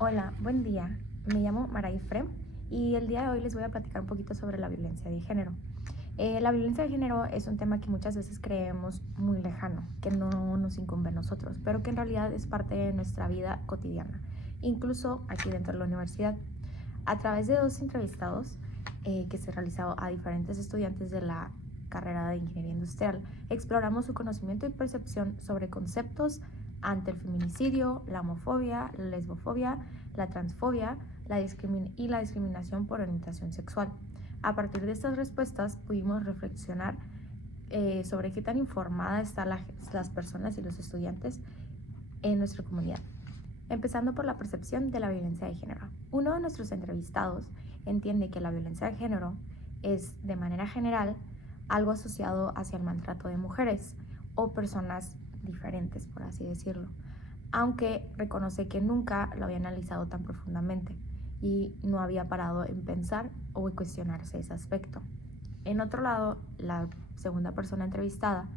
Hola, buen día. Me llamo Maray Frem y el día de hoy les voy a platicar un poquito sobre la violencia de género. La violencia de género es un tema que muchas veces creemos muy lejano, que no nos incumbe a nosotros, pero que en realidad es parte de nuestra vida cotidiana, incluso aquí dentro de la universidad. A través de dos entrevistados que se realizado a diferentes estudiantes de la carrera de Ingeniería Industrial, exploramos su conocimiento y percepción sobre conceptos ante el feminicidio, la homofobia, la lesbofobia, la transfobia y la discriminación por orientación sexual. A partir de estas respuestas pudimos reflexionar sobre qué tan informadas están las personas y los estudiantes en nuestra comunidad. Empezando por la percepción de la violencia de género. Uno de nuestros entrevistados entiende que la violencia de género es, de manera general, algo asociado hacia el maltrato de mujeres o personas diferentes, por así decirlo, aunque reconoce que nunca lo había analizado tan profundamente y no había parado en pensar o en cuestionarse ese aspecto. En otro lado, la segunda persona entrevistada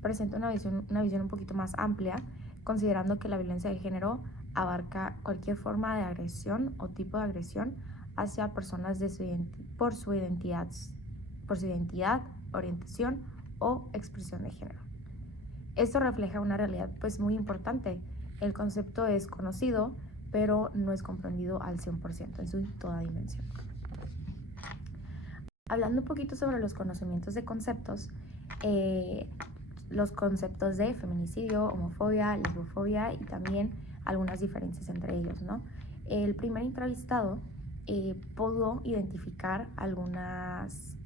presenta una visión un poquito más amplia, considerando que la violencia de género abarca cualquier forma de agresión o tipo de agresión hacia personas por su identidad, orientación o expresión de género. Esto refleja una realidad pues muy importante. El concepto es conocido, pero no es comprendido al 100% en su toda dimensión. Hablando un poquito sobre los conocimientos de conceptos, los conceptos de feminicidio, homofobia, lesbofobia y también algunas diferencias entre ellos, ¿no? El primer entrevistado pudo identificar algunas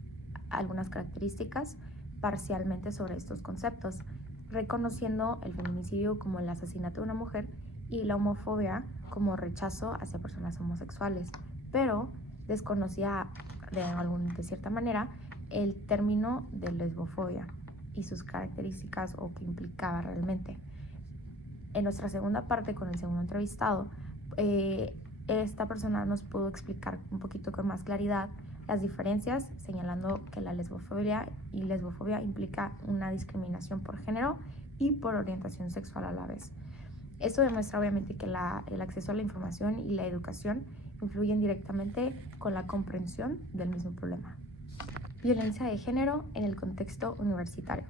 características parcialmente sobre estos conceptos, reconociendo el feminicidio como el asesinato de una mujer y la homofobia como rechazo hacia personas homosexuales, pero desconocía de cierta manera el término de lesbofobia y sus características o qué implicaba realmente. En nuestra segunda parte con el segundo entrevistado, esta persona nos pudo explicar un poquito con más claridad las diferencias, señalando que la lesbofobia implica una discriminación por género y por orientación sexual a la vez. Esto demuestra obviamente que el acceso a la información y la educación influyen directamente con la comprensión del mismo problema. Violencia de género en el contexto universitario.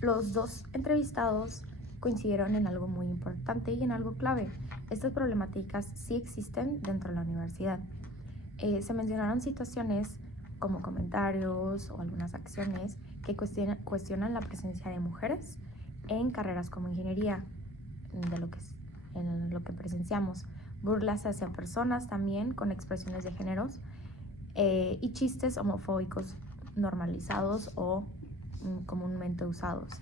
Los dos entrevistados coincidieron en algo muy importante y en algo clave. Estas problemáticas sí existen dentro de la universidad. Se mencionaron situaciones como comentarios o algunas acciones que cuestionan la presencia de mujeres en carreras como ingeniería, en lo que presenciamos, burlas hacia personas también con expresiones de géneros y chistes homofóbicos normalizados o comúnmente usados.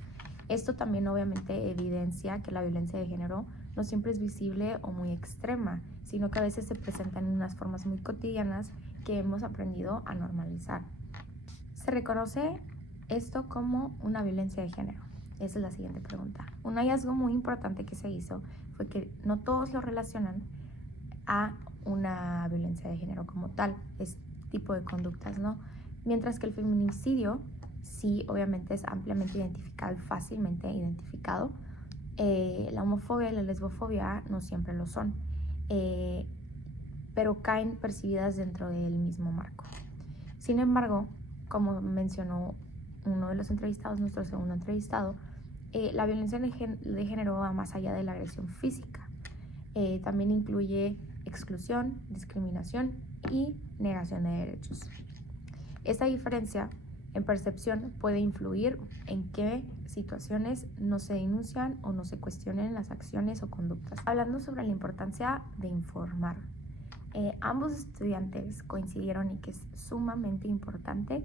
Esto también obviamente evidencia que la violencia de género no siempre es visible o muy extrema, sino que a veces se presenta en unas formas muy cotidianas que hemos aprendido a normalizar. ¿Se reconoce esto como una violencia de género? Esa es la siguiente pregunta. Un hallazgo muy importante que se hizo fue que no todos lo relacionan a una violencia de género como tal, este tipo de conductas, ¿no? Mientras que el feminicidio sí, obviamente es ampliamente identificado y fácilmente identificado. La homofobia y la lesbofobia no siempre lo son, pero caen percibidas dentro del mismo marco. Sin embargo, como mencionó uno de los entrevistados, nuestro segundo entrevistado, la violencia de género va más allá de la agresión física. También incluye exclusión, discriminación y negación de derechos. Esta diferencia en percepción puede influir en qué situaciones no se denuncian o no se cuestionen las acciones o conductas. Hablando sobre la importancia de informar, ambos estudiantes coincidieron en que es sumamente importante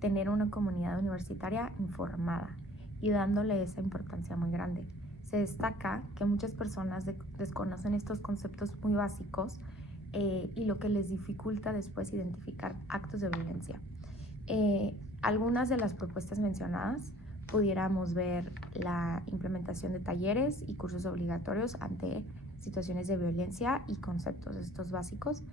tener una comunidad universitaria informada y dándole esa importancia muy grande. Se destaca que muchas personas desconocen estos conceptos muy básicos y lo que les dificulta después identificar actos de violencia. Algunas de las propuestas mencionadas pudiéramos ver la implementación de talleres y cursos obligatorios ante situaciones de violencia y conceptos estos básicos,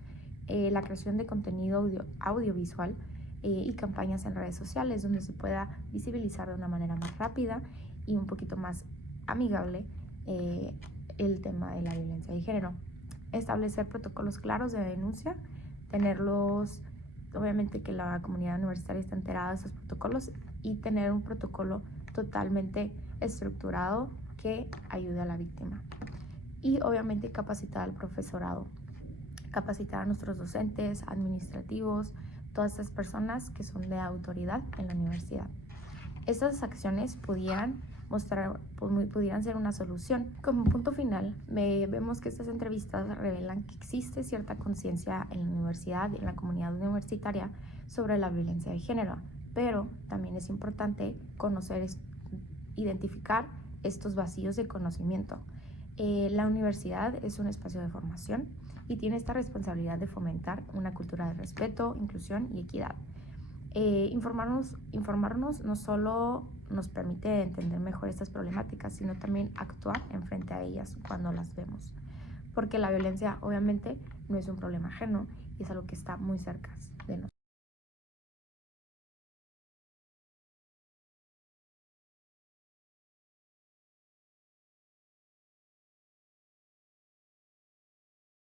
la creación de contenido audiovisual y campañas en redes sociales donde se pueda visibilizar de una manera más rápida y un poquito más amigable el tema de la violencia de género. establecer protocolos claros de denuncia, tenerlos, obviamente que la comunidad universitaria esté enterada de esos protocolos y tener un protocolo totalmente estructurado que ayude a la víctima. Y obviamente capacitar al profesorado, capacitar a nuestros docentes, administrativos, todas estas personas que son de autoridad en la universidad. Estas acciones pudieran ser una solución. Como punto final, vemos que estas entrevistas revelan que existe cierta conciencia en la universidad y en la comunidad universitaria sobre la violencia de género, pero también es importante identificar estos vacíos de conocimiento. La universidad es un espacio de formación y tiene esta responsabilidad de fomentar una cultura de respeto, inclusión y equidad. Informarnos no solo nos permite entender mejor estas problemáticas, sino también actuar en frente a ellas cuando las vemos. Porque la violencia obviamente no es un problema ajeno y es algo que está muy cerca.